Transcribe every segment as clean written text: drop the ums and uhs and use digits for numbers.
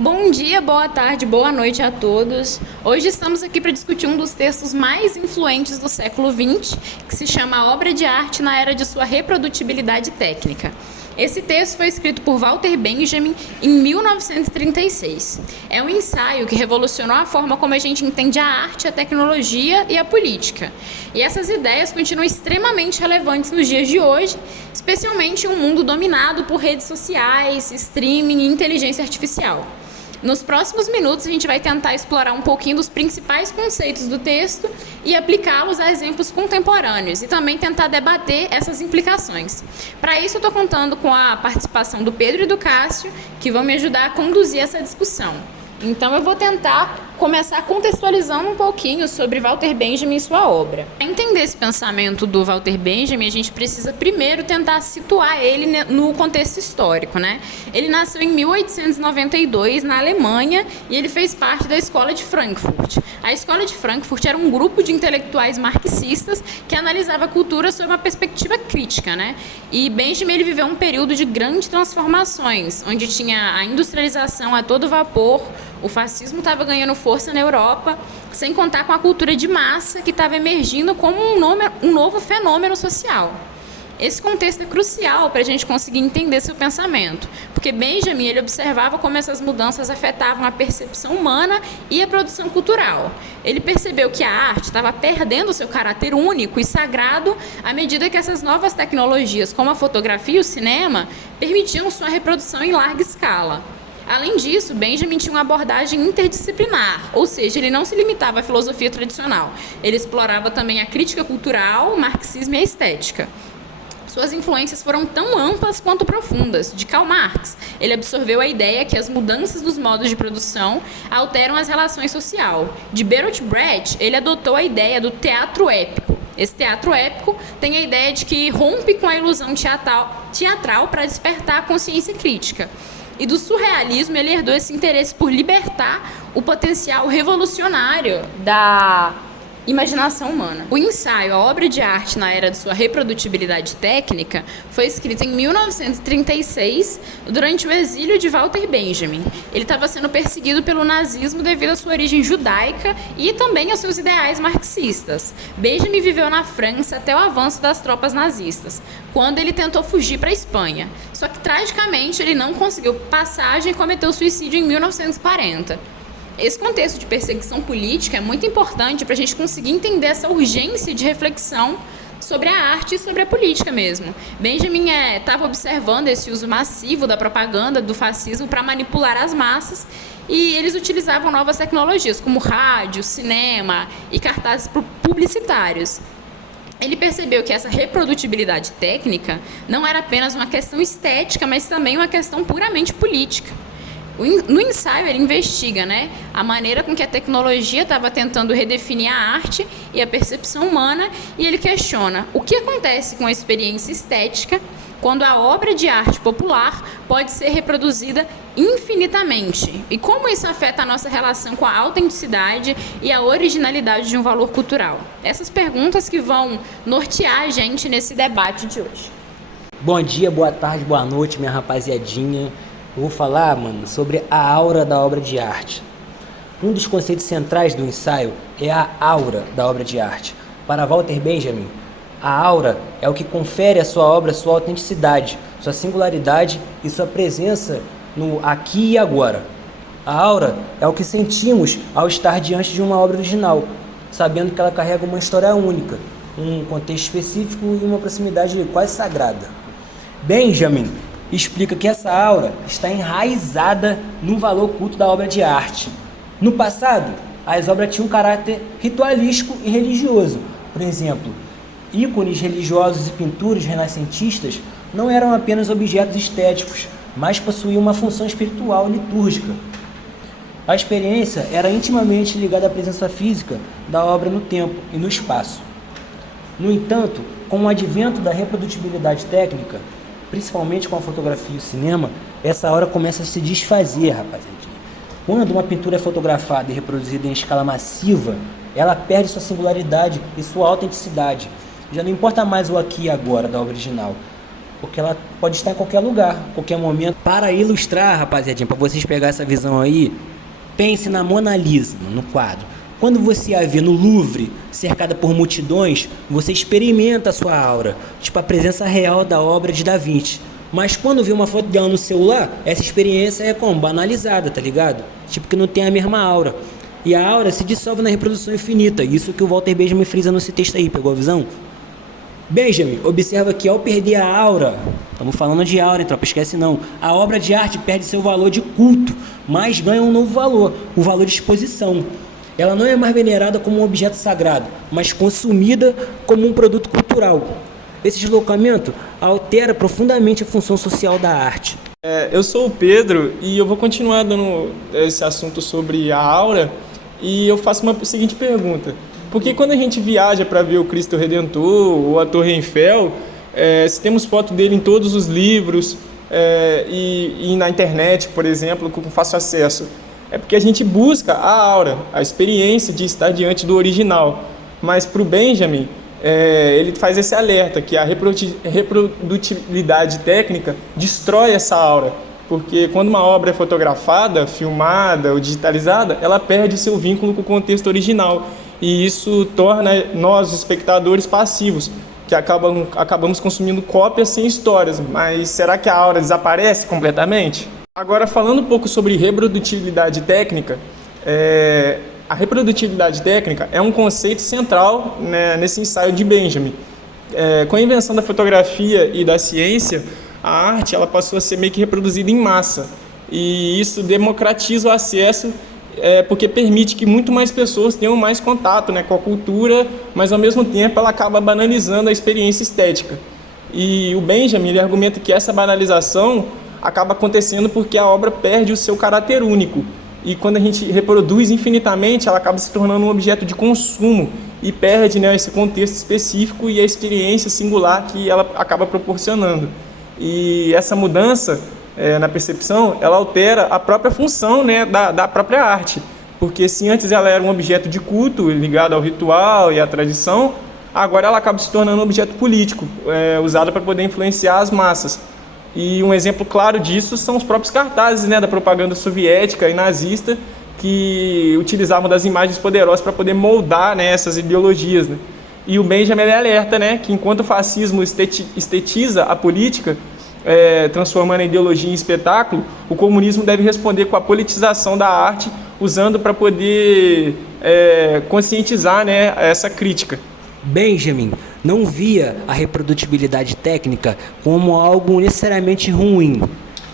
Bom dia, boa tarde, boa noite a todos. Hoje estamos aqui para discutir um dos textos mais influentes do século XX, que se chama Obra de Arte na Era de Sua Reprodutibilidade Técnica. Esse texto foi escrito por Walter Benjamin em 1936. É um ensaio que revolucionou a forma como a gente entende a arte, a tecnologia e a política. E essas ideias continuam extremamente relevantes nos dias de hoje, especialmente em um mundo dominado por redes sociais, streaming e inteligência artificial. Nos próximos minutos, a gente vai tentar explorar um pouquinho dos principais conceitos do texto e aplicá-los a exemplos contemporâneos e também tentar debater essas implicações. Para isso, eu estou contando com a participação do Pedro e do Cássio, que vão me ajudar a conduzir essa discussão. Então, eu vou tentar começar contextualizando um pouquinho sobre Walter Benjamin e sua obra. Para entender esse pensamento do Walter Benjamin, a gente precisa primeiro tentar situar ele no contexto histórico, né? Ele nasceu em 1892 na Alemanha e ele fez parte da Escola de Frankfurt. A Escola de Frankfurt era um grupo de intelectuais marxistas que analisava a cultura sob uma perspectiva crítica, né? E Benjamin ele viveu um período de grandes transformações, onde tinha a industrialização a todo vapor, o fascismo estava ganhando força na Europa, sem contar com a cultura de massa que estava emergindo como um novo fenômeno social. Esse contexto é crucial para a gente conseguir entender seu pensamento, porque Benjamin ele observava como essas mudanças afetavam a percepção humana e a produção cultural. Ele percebeu que a arte estava perdendo seu caráter único e sagrado à medida que essas novas tecnologias, como a fotografia e o cinema, permitiam sua reprodução em larga escala. Além disso, Benjamin tinha uma abordagem interdisciplinar, ou seja, ele não se limitava à filosofia tradicional. Ele explorava também a crítica cultural, o marxismo e a estética. Suas influências foram tão amplas quanto profundas. De Karl Marx, ele absorveu a ideia que as mudanças dos modos de produção alteram as relações sociais. De Bertolt Brecht, ele adotou a ideia do teatro épico. Esse teatro épico tem a ideia de que rompe com a ilusão teatral para despertar a consciência crítica. E do surrealismo, ele herdou esse interesse por libertar o potencial revolucionário da imaginação humana. O ensaio, a obra de arte na era de sua reprodutibilidade técnica, foi escrito em 1936, durante o exílio de Walter Benjamin. Ele estava sendo perseguido pelo nazismo devido à sua origem judaica e também aos seus ideais marxistas. Benjamin viveu na França até o avanço das tropas nazistas, quando ele tentou fugir para a Espanha. Só que, tragicamente, ele não conseguiu passagem e cometeu suicídio em 1940. Esse contexto de perseguição política é muito importante para a gente conseguir entender essa urgência de reflexão sobre a arte e sobre a política mesmo. Benjamin estava observando esse uso massivo da propaganda do fascismo para manipular as massas e eles utilizavam novas tecnologias como rádio, cinema e cartazes publicitários. Ele percebeu que essa reprodutibilidade técnica não era apenas uma questão estética, mas também uma questão puramente política. No ensaio, ele investiga, a maneira com que a tecnologia estava tentando redefinir a arte e a percepção humana, e ele questiona o que acontece com a experiência estética quando a obra de arte popular pode ser reproduzida infinitamente, e como isso afeta a nossa relação com a autenticidade e a originalidade de um valor cultural. Essas perguntas que vão nortear a gente nesse debate de hoje. Bom dia, boa tarde, boa noite, minha rapaziadinha. Eu vou falar, sobre a aura da obra de arte. Um dos conceitos centrais do ensaio é a aura da obra de arte. Para Walter Benjamin, a aura é o que confere à sua obra sua autenticidade, sua singularidade e sua presença no aqui e agora. A aura é o que sentimos ao estar diante de uma obra original, sabendo que ela carrega uma história única, um contexto específico e uma proximidade quase sagrada. Benjamin explica que essa aura está enraizada no valor culto da obra de arte. No passado, as obras tinham um caráter ritualístico e religioso. Por exemplo, ícones religiosos e pinturas renascentistas não eram apenas objetos estéticos, mas possuíam uma função espiritual e litúrgica. A experiência era intimamente ligada à presença física da obra no tempo e no espaço. No entanto, com o advento da reprodutibilidade técnica, principalmente com a fotografia e o cinema, essa aura começa a se desfazer, rapaziada. Quando uma pintura é fotografada e reproduzida em escala massiva, ela perde sua singularidade e sua autenticidade. Já não importa mais o aqui e agora da obra original. porque ela pode estar em qualquer lugar, qualquer momento. Para ilustrar, rapaziadinha, para vocês pegarem essa visão aí, pense na Mona Lisa, no quadro. Quando você a vê no Louvre, cercada por multidões, você experimenta a sua aura, tipo a presença real da obra de Da Vinci. Mas quando vê uma foto dela no celular, essa experiência é como? Banalizada, tá ligado? Tipo que não tem a mesma aura. E a aura se dissolve na reprodução infinita. Isso que o Walter Benjamin frisa nesse texto aí, pegou a visão? Benjamin, observa que ao perder a aura, estamos falando de aura, hein, tropa, esquece não, a obra de arte perde seu valor de culto, mas ganha um novo valor, o valor de exposição. Ela não é mais venerada como um objeto sagrado, mas consumida como um produto cultural. Esse deslocamento altera profundamente a função social da arte. Eu sou o Pedro e eu vou continuar dando esse assunto sobre a aura e eu faço uma seguinte pergunta. Porque quando a gente viaja para ver o Cristo Redentor ou a Torre Eiffel, se temos foto dele em todos os livros e na internet, por exemplo, com fácil acesso, é porque a gente busca a aura, a experiência de estar diante do original. Mas para o Benjamin, ele faz esse alerta que a reprodutibilidade técnica destrói essa aura, porque quando uma obra é fotografada, filmada ou digitalizada, ela perde seu vínculo com o contexto original, e isso torna nós, espectadores, passivos, que acabamos consumindo cópias sem histórias. Mas será que a aura desaparece completamente? Agora, falando um pouco sobre reprodutibilidade técnica, a reprodutibilidade técnica é um conceito central, né, nesse ensaio de Benjamin. Com a invenção da fotografia e da ciência, a arte ela passou a ser meio que reproduzida em massa. E isso democratiza o acesso, porque permite que muito mais pessoas tenham mais contato, né, com a cultura, mas ao mesmo tempo ela acaba banalizando a experiência estética. E o Benjamin ele argumenta que essa banalização acaba acontecendo porque a obra perde o seu caráter único. E quando a gente reproduz infinitamente, ela acaba se tornando um objeto de consumo e perde, né, esse contexto específico e a experiência singular que ela acaba proporcionando. E essa mudança na percepção, ela altera a própria função, né, da própria arte. Porque se antes ela era um objeto de culto ligado ao ritual e à tradição, agora ela acaba se tornando um objeto político, usado para poder influenciar as massas. E um exemplo claro disso são os próprios cartazes, né, da propaganda soviética e nazista, que utilizavam das imagens poderosas para poder moldar, né, essas ideologias, né? E o Benjamin alerta, né, que enquanto o fascismo estetiza a política, transformando a ideologia em espetáculo, o comunismo deve responder com a politização da arte, usando para poder conscientizar, né, essa crítica. Benjamin não via a reprodutibilidade técnica como algo necessariamente ruim.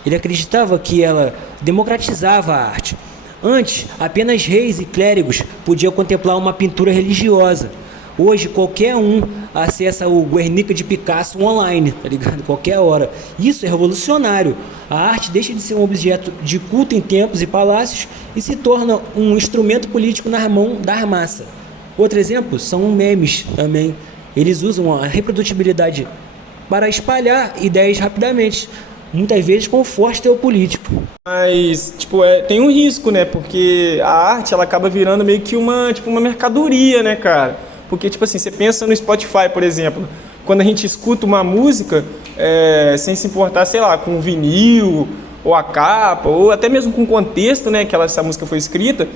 Ele acreditava que ela democratizava a arte. Antes, apenas reis e clérigos podiam contemplar uma pintura religiosa. Hoje, qualquer um acessa o Guernica de Picasso online, tá ligado? Qualquer hora. Isso é revolucionário. A arte deixa de ser um objeto de culto em templos e palácios e se torna um instrumento político na mão da massa. Outro exemplo são memes também. Eles usam a reprodutibilidade para espalhar ideias rapidamente, muitas vezes com forte teor político. Mas, tem um risco, né? Porque a arte, ela acaba virando meio que uma mercadoria, né, cara? Porque, você pensa no Spotify, por exemplo, quando a gente escuta uma música, sem se importar, sei lá, com o vinil, ou a capa, ou até mesmo com o contexto, né, que essa música foi escrita,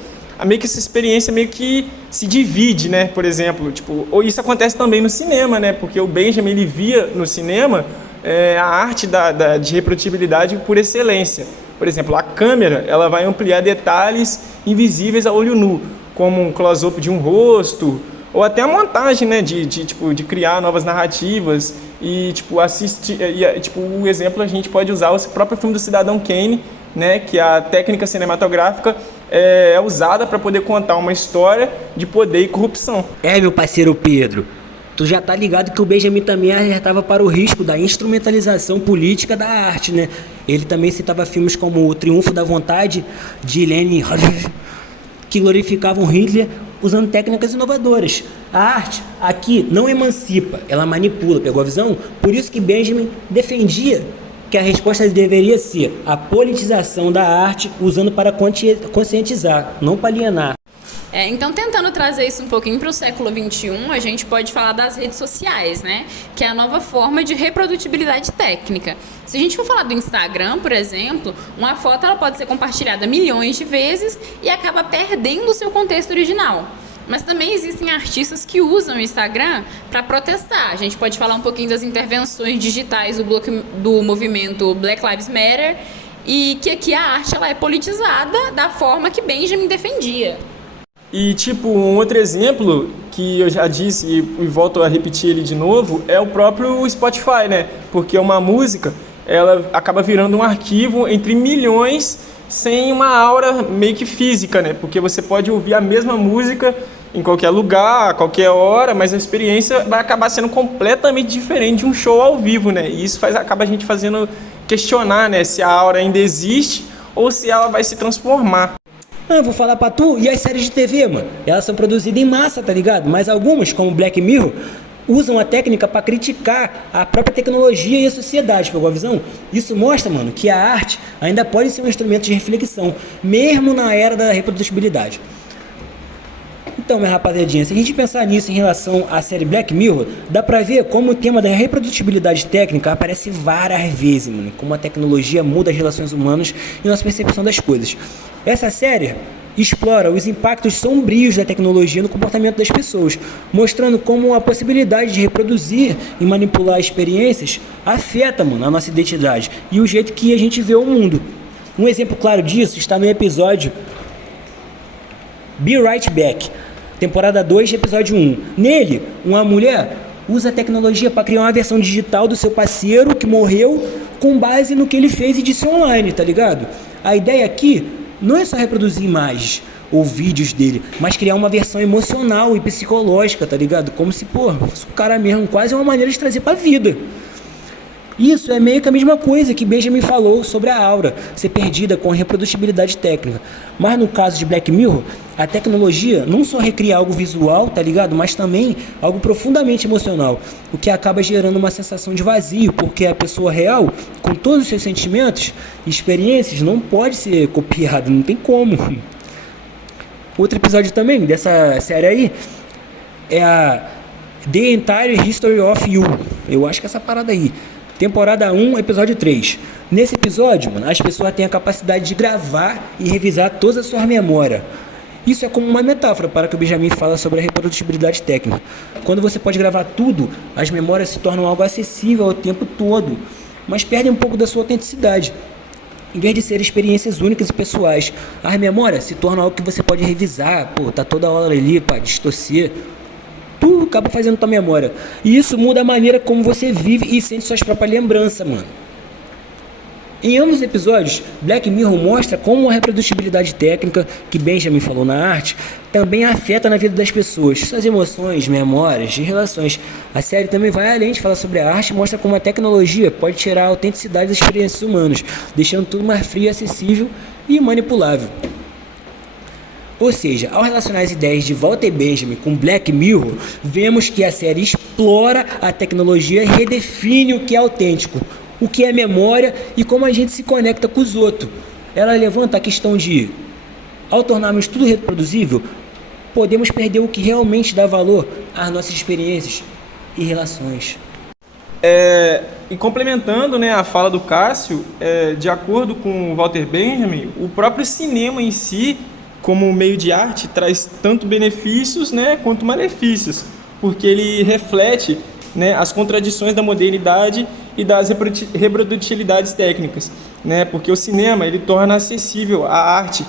meio que essa experiência meio que se divide, né? Por exemplo, ou isso acontece também no cinema, né? Porque o Benjamin ele via no cinema a arte de reprodutibilidade por excelência. Por exemplo, a câmera ela vai ampliar detalhes invisíveis a olho nu, como um close-up de um rosto, ou até a montagem, né? De criar novas narrativas e assistir. O exemplo a gente pode usar o próprio filme do Cidadão Kane, né? Que a técnica cinematográfica é usada para poder contar uma história de poder e corrupção. Meu parceiro Pedro, tu já tá ligado que o Benjamin também alertava para o risco da instrumentalização política da arte, né? Ele também citava filmes como O Triunfo da Vontade, de Lenin, que glorificavam Hitler usando técnicas inovadoras. A arte aqui não emancipa, ela manipula, pegou a visão? Por isso que Benjamin defendia que a resposta deveria ser a politização da arte, usando para conscientizar, não para alienar. Então, tentando trazer isso um pouquinho para o século XXI, a gente pode falar das redes sociais, né? Que é a nova forma de reprodutibilidade técnica. Se a gente for falar do Instagram, por exemplo, uma foto ela pode ser compartilhada milhões de vezes e acaba perdendo o seu contexto original. Mas também existem artistas que usam o Instagram para protestar. A gente pode falar um pouquinho das intervenções digitais do movimento Black Lives Matter e que aqui a arte ela é politizada da forma que Benjamin defendia. E, tipo, um outro exemplo que eu já disse e volto a repetir ele de novo é o próprio Spotify, né? Porque uma música, ela acaba virando um arquivo entre milhões sem uma aura meio que física, né? Porque você pode ouvir a mesma música em qualquer lugar, a qualquer hora, mas a experiência vai acabar sendo completamente diferente de um show ao vivo, né? E isso acaba a gente fazendo questionar, né? Se a aura ainda existe ou se ela vai se transformar. Vou falar pra tu, e as séries de TV, mano? Elas são produzidas em massa, tá ligado? Mas algumas, como Black Mirror, usam a técnica para criticar a própria tecnologia e a sociedade, pegou a visão? Isso mostra, mano, que a arte ainda pode ser um instrumento de reflexão, mesmo na era da reprodutibilidade. Então, minha rapaziadinha, se a gente pensar nisso em relação à série Black Mirror, dá pra ver como o tema da reprodutibilidade técnica aparece várias vezes, mano, como a tecnologia muda as relações humanas e nossa percepção das coisas. Essa série explora os impactos sombrios da tecnologia no comportamento das pessoas, mostrando como a possibilidade de reproduzir e manipular experiências afeta, mano, a nossa identidade e o jeito que a gente vê o mundo. Um exemplo claro disso está no episódio Be Right Back, temporada 2, episódio 1. Nele, uma mulher usa a tecnologia para criar uma versão digital do seu parceiro que morreu com base no que ele fez e disse online, tá ligado? A ideia aqui não é só reproduzir imagens ou vídeos dele, mas criar uma versão emocional e psicológica, tá ligado? Como se, fosse o cara mesmo, quase uma maneira de trazer pra vida. Isso é meio que a mesma coisa que Benjamin falou sobre a aura ser perdida com a reprodutibilidade técnica. Mas no caso de Black Mirror, a tecnologia não só recria algo visual, tá ligado? Mas também algo profundamente emocional, o que acaba gerando uma sensação de vazio, porque a pessoa real, com todos os seus sentimentos e experiências, não pode ser copiada, não tem como. Outro episódio também dessa série aí é a The Entire History of You. Eu acho que é essa parada aí. Temporada 1, episódio 3. Nesse episódio, mano, as pessoas têm a capacidade de gravar e revisar toda a sua memória. Isso é como uma metáfora para que o Benjamin fala sobre a reprodutibilidade técnica. Quando você pode gravar tudo, as memórias se tornam algo acessível o tempo todo, mas perdem um pouco da sua autenticidade. Em vez de ser experiências únicas e pessoais, as memórias se tornam algo que você pode revisar, tá toda hora ali para distorcer. Tu acaba fazendo tua memória. E isso muda a maneira como você vive e sente suas próprias lembranças, mano. Em ambos os episódios, Black Mirror mostra como a reprodutibilidade técnica, que Benjamin falou na arte, também afeta na vida das pessoas, suas emoções, memórias e relações. A série também vai além de falar sobre a arte e mostra como a tecnologia pode tirar a autenticidade das experiências humanas, deixando tudo mais frio, acessível e manipulável. Ou seja, ao relacionar as ideias de Walter Benjamin com Black Mirror, vemos que a série explora a tecnologia e redefine o que é autêntico, o que é memória e como a gente se conecta com os outros. Ela levanta a questão de, ao tornarmos tudo reproduzível, podemos perder o que realmente dá valor às nossas experiências e relações. E complementando, né, a fala do Cássio, de acordo com Walter Benjamin, o próprio cinema em si, como meio de arte, traz tanto benefícios, né, quanto malefícios, porque ele reflete, né, as contradições da modernidade e das reprodutibilidades técnicas, né, porque o cinema ele torna acessível a arte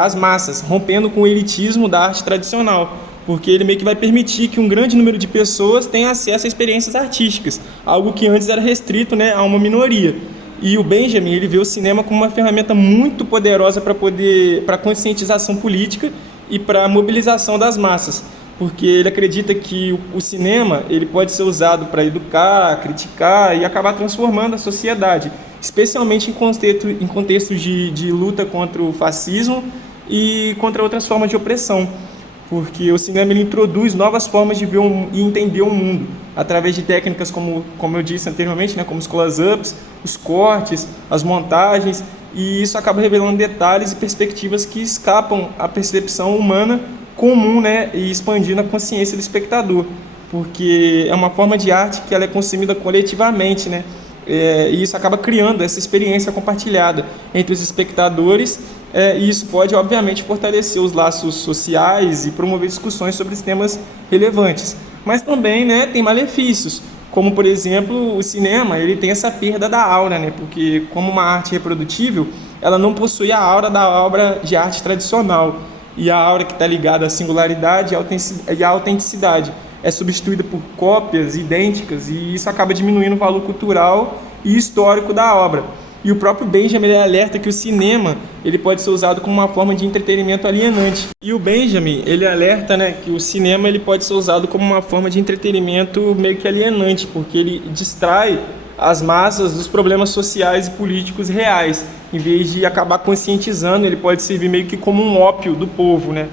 às massas, rompendo com o elitismo da arte tradicional, porque ele meio que vai permitir que um grande número de pessoas tenha acesso a experiências artísticas, algo que antes era restrito, né, a uma minoria. E o Benjamin ele vê o cinema como uma ferramenta muito poderosa para conscientização política e para mobilização das massas, porque ele acredita que o cinema ele pode ser usado para educar, criticar e acabar transformando a sociedade, especialmente em contextos de luta contra o fascismo e contra outras formas de opressão, porque o cinema ele introduz novas formas de ver e entender o mundo, através de técnicas como eu disse anteriormente, né, como os close-ups, os cortes, as montagens e isso acaba revelando detalhes e perspectivas que escapam à percepção humana comum, né, e expandindo a consciência do espectador, porque é uma forma de arte que ela é consumida coletivamente, né, e isso acaba criando essa experiência compartilhada entre os espectadores, e isso pode, obviamente, fortalecer os laços sociais e promover discussões sobre os temas relevantes. Mas também, né, tem malefícios, como, por exemplo, o cinema, ele tem essa perda da aura, né, porque como uma arte reprodutível, ela não possui a aura da obra de arte tradicional, e a aura que está ligada à singularidade e à autenticidade é substituída por cópias idênticas, e isso acaba diminuindo o valor cultural e histórico da obra. E o próprio Benjamin ele alerta que o cinema ele pode ser usado como uma forma de entretenimento alienante. E o Benjamin ele alerta, né, que o cinema ele pode ser usado como uma forma de entretenimento meio que alienante, porque ele distrai as massas dos problemas sociais e políticos reais. Em vez de acabar conscientizando, ele pode servir meio que como um ópio do povo, né?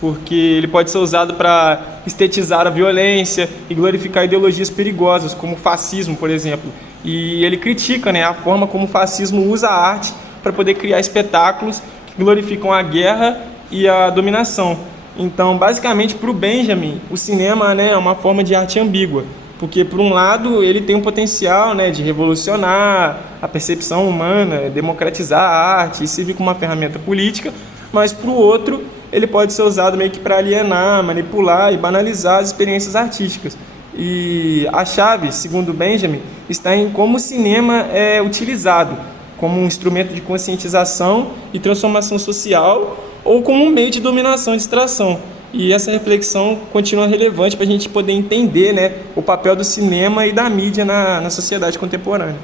Porque ele pode ser usado para estetizar a violência e glorificar ideologias perigosas, como o fascismo, por exemplo. E ele critica, né, a forma como o fascismo usa a arte para poder criar espetáculos que glorificam a guerra e a dominação. Então, basicamente, para o Benjamin, o cinema, né, é uma forma de arte ambígua, porque, por um lado, ele tem um potencial, né, de revolucionar a percepção humana, democratizar a arte e servir como uma ferramenta política, mas, por outro, ele pode ser usado meio que para alienar, manipular e banalizar as experiências artísticas. E a chave, segundo Benjamin, está em como o cinema é utilizado como um instrumento de conscientização e transformação social ou como um meio de dominação e distração. E essa reflexão continua relevante para a gente poder entender, né, o papel do cinema e da mídia na sociedade contemporânea.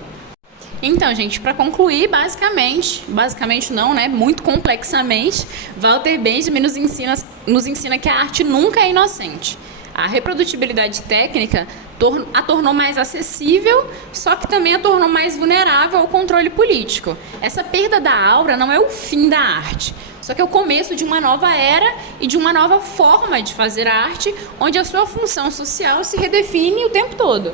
Então, gente, para concluir, basicamente não, né, muito complexamente, Walter Benjamin nos ensina que a arte nunca é inocente. A reprodutibilidade técnica a tornou mais acessível, só que também a tornou mais vulnerável ao controle político. Essa perda da aura não é o fim da arte, só que é o começo de uma nova era e de uma nova forma de fazer arte, onde a sua função social se redefine o tempo todo.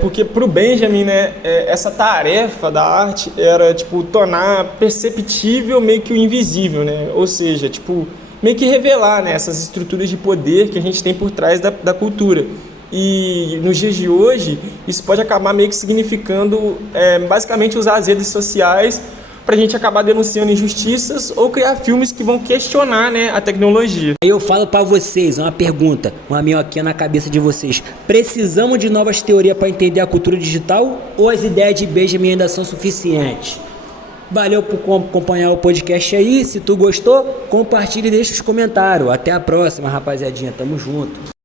Porque para o Benjamin, né, essa tarefa da arte era tornar perceptível meio que o invisível, né? Ou seja, meio que revelar, né, essas estruturas de poder que a gente tem por trás da cultura. E nos dias de hoje, isso pode acabar meio que significando basicamente usar as redes sociais para a gente acabar denunciando injustiças ou criar filmes que vão questionar, né, a tecnologia. Aí eu falo para vocês, uma pergunta, uma minhoquinha na cabeça de vocês. Precisamos de novas teorias para entender a cultura digital ou as ideias de Benjamin ainda são suficientes? Valeu por acompanhar o podcast aí. Se tu gostou, compartilha e deixa os comentários. Até a próxima, rapaziadinha. Tamo junto.